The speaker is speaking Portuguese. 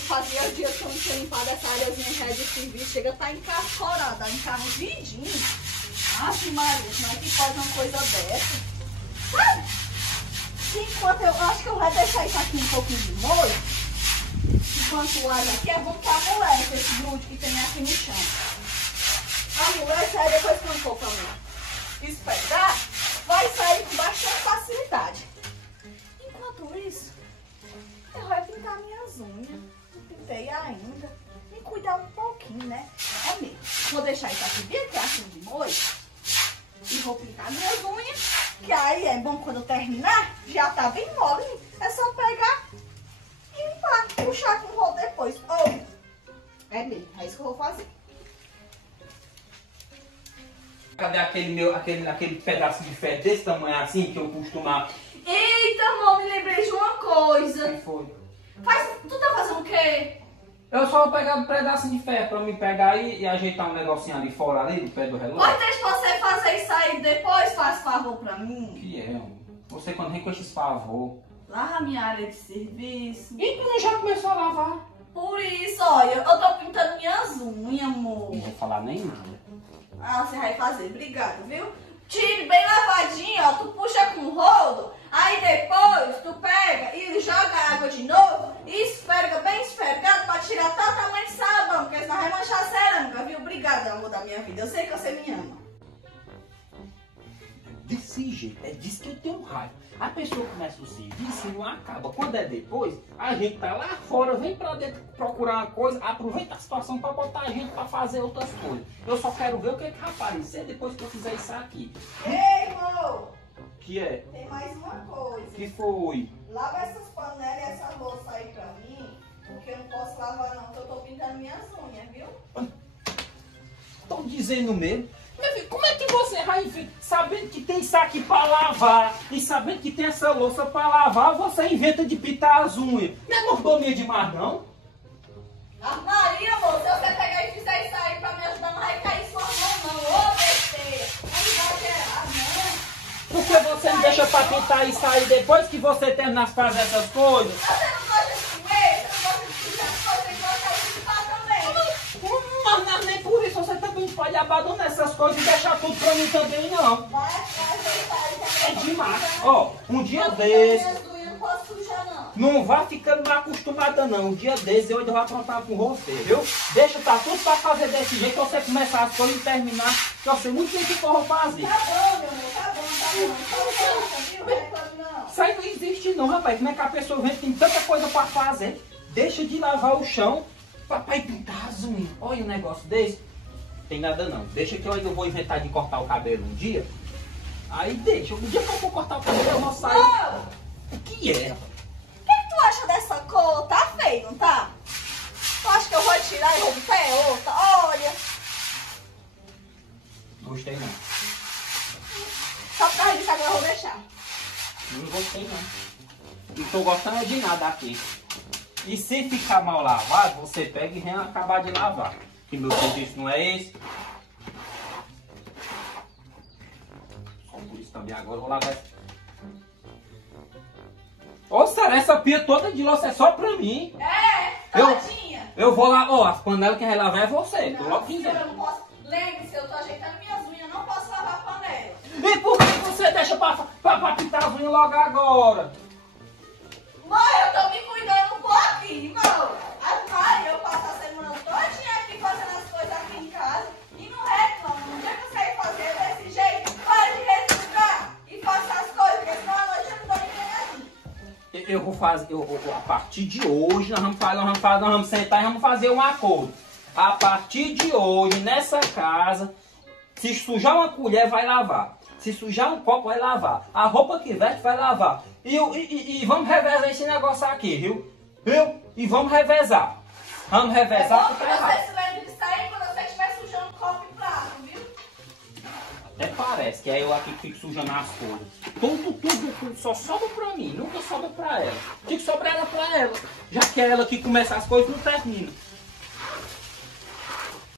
fazia dias que eu não tinha limpado essa áreazinha de serviço. Chega a estar encascorada, encarvidinho. Ave Maria, como é que faz uma coisa dessa? Sabe? Enquanto eu acho que eu vou deixar isso aqui um pouquinho de molho. Enquanto o alho aqui é bom que amolece esse grude que tem aqui no chão. Amolece, aí depois que eu for pra mim esfregar, vai sair com bastante facilidade. Enquanto isso, eu vou pintar minhas unhas. Não pintei ainda. Me cuidar um pouquinho, né? É mesmo. Vou deixar isso aqui bem assim de molho. E vou pintar minhas unhas. Que aí é bom quando eu terminar, já tá bem mole. É só pegar e limpar. Puxar com o rolo depois. Oh, é mesmo. É isso que eu vou fazer. Cadê aquele pedacinho de ferro desse tamanho assim que eu costumo... Eita, amor, me lembrei de uma coisa. O que foi? Tu tá fazendo o quê? Eu só vou pegar um pedacinho de ferro pra me pegar e ajeitar um negocinho ali fora, ali, do pé do relógio. Pode deixar você fazer isso aí depois, faz favor pra mim. Que é, amor? Você quando vem com esses favor. Lava a minha área de serviço. E tu já começou a lavar? Por isso, olha, eu tô pintando minhas unhas, amor. Não vou falar nem nada. Ah, você vai fazer, obrigada, viu? Tire bem lavadinho, ó, tu puxa com o rodo, aí depois tu pega e joga a água de novo e esfrega bem esfregado pra tirar totalmente sabão, porque senão vai manchar a cerâmica, viu? Obrigada, amor da minha vida, eu sei que você me ama. Desse jeito, é disso que eu tenho raiva. A pessoa começa o serviço e não acaba. Quando é depois, a gente tá lá fora, vem pra dentro procurar uma coisa, aproveita a situação pra botar a gente pra fazer outras coisas. Eu só quero ver o que é que vai aparecer depois que eu fizer isso aqui. Ei, amor! Que é? Tem mais uma coisa. Que foi? Lava essas panelas e essa louça aí pra mim, porque eu não posso lavar não, porque eu tô pintando minhas unhas, viu? Tô dizendo mesmo. Meu filho, como é que você vai, sabendo que tem isso aqui pra lavar e sabendo que tem essa louça pra lavar, você inventa de pintar as unhas? Não é mordomia demais, não? Ah, Maria, amor, se você pegar e fizer isso aí pra me ajudar, não vai cair sua mão, não. Ô, besteira. Não vai gerar, não. Por que você me deixa pra pintar isso aí depois que você terminar de fazer essas coisas? Você não gosta de comer? Você não gosta de pintar as coisas e gosta de limpar também? Mas nem por isso você também pode abandonar essas coisas e deixar tudo pra mim também, não. Vai ajeitar aí. É demais. Ó, um dia desse... Não posso sujar, não. Não vá ficando mal acostumada, não. Um dia desse eu ainda vou aprontar com você, viu? Deixa tá tudo pra fazer desse jeito, você começar as coisas e terminar, que eu sei muito bem o que eu vou fazer. Tá bom, meu amor, tá bom, tá bom. Viu? Não. Isso aí não existe não, rapaz. Como é que a pessoa vem, tem tanta coisa pra fazer, deixa de lavar o chão, papai pintar as unhas. Olha um negócio desse. Tem nada não. Deixa que eu ainda vou inventar de cortar o cabelo um dia. Aí deixa. Um dia que eu for cortar o cabelo, eu vou sair. Não. O que é? O que tu acha dessa cor? Tá feio, não tá? Tu acha que eu vou tirar e vou pé outra? Olha. Gostei não. Só por causa disso agora eu vou deixar. Não gostei não. Não tô gostando de nada aqui. E se ficar mal lavado, você pega e vem acabar de lavar. Que meu serviço não é esse. Só por isso também agora eu vou lavar essa. Ô, Sara, essa pia toda de louça é só pra mim. É, todinha. Eu vou lá, ó, as panelas que vai lavar é você. Tô logo Não, senhor, dizendo. eu não posso. Lembre-se, eu tô ajeitando minhas unhas, eu não posso lavar a panela. E por que você deixa pra pintar as unhas logo agora? Mãe, eu tô me cuidando um pouquinho, irmão. Ai, eu passo a semana todinha aqui fazendo as coisas aqui em casa e não reclamo. No dia que você ir fazer desse jeito, para de resmungar e faça as coisas, porque senão a noite eu não tô ninguém aqui. Eu vou fazer, a partir de hoje, nós vamos sentar e vamos fazer um acordo. A partir de hoje, nessa casa, se sujar uma colher, vai lavar. Se sujar um copo, vai lavar. A roupa que veste, vai lavar. E vamos revezar esse negócio aqui, viu? Viu? E vamos revezar. Vamos revezar. É bom que você se lembre disso aí quando você estiver sujando copo e prato, viu? Até parece que é eu aqui que fico sujando as coisas. Tudo só sobra pra mim, nunca sobra pra ela. Tem que sobrar ela pra ela. Já que é ela que começa as coisas, não termina.